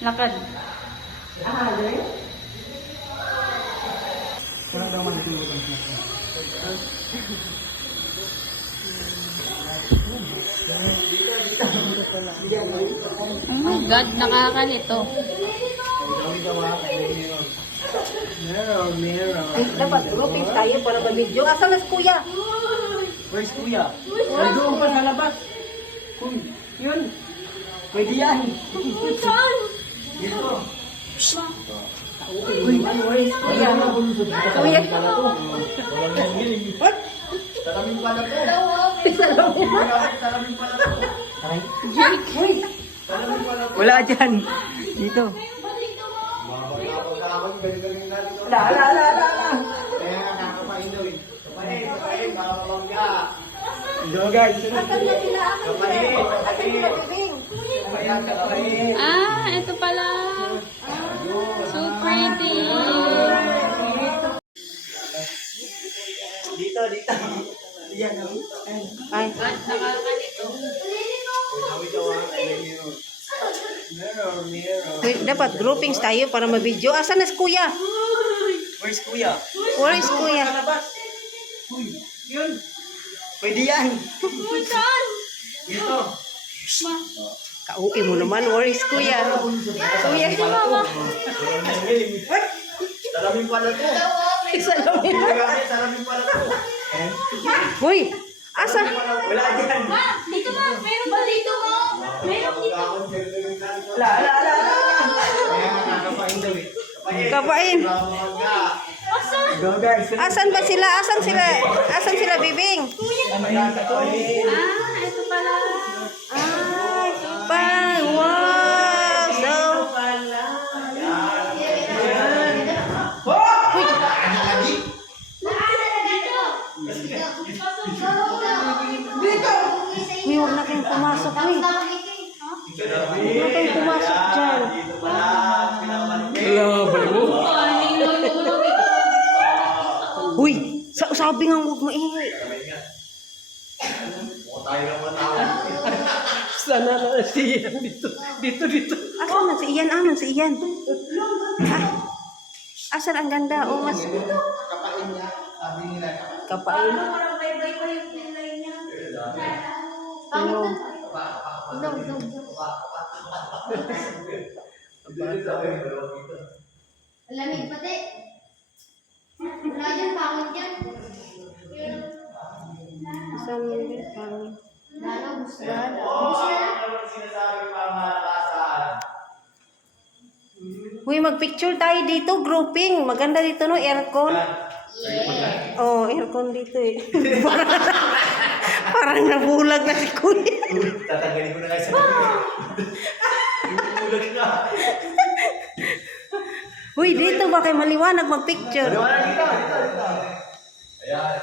Lakad. Oh my God, nakakalito. Ay, dapat grouping tayo para mag-video. Asan na si Kuya? Where's Kuya? Nandoon pa sa labas. Yun. Pwede yan. Dito. Uy, where's Kuya? Kuya. What? Salamin pala to. Salamin pala to. Jake. Wala dyan. Dito. Go guys. Ah, ito pala. So pretty. Dito. Yan. Ay, Nakakalito. wait, dapat groupings tayo para mag-video. Asan na si Kuya? Where's Kuya? Where is Kuya? Sa labas. Uy, yun. Pwede yan. Dito. Kauwi mo naman. Where is Kuya? Kuya. Salamin pala to. Salamin. Salamin pala to. Hoy, asa? Wala dyan. Dito mo. Meron ba dito mo? Meron dito. Wala. Kakapain daw eh. Kapain. Go guys. Asan ba sila? Asan sila, Bibing? Ah, ito pala. Ay, bye. Wow. So, uy, huwag na kayong pumasok, uy. Huwag na kayong pumasok dyan. Uy, sabi nga huwag maingay. Sana na siya dito. Asan na si Ian? Aman si Ian? Ah, asan ang ganda? O, mas... Kapain. Ano? Lamig pati. Wala dyan, pangit yan. Asan yun? Pangit. Lalo, gusto na. Gusto na. Uy, magpicture tayo dito, grouping. Maganda dito, no? Aircon. Oh, aircon dito eh. Parang nabulag na si Kuya. Tatanggalin ko na kayo sa Bulag ka. Uy, dito ba kayo maliwanag magpicture? Wala dito. Ayan.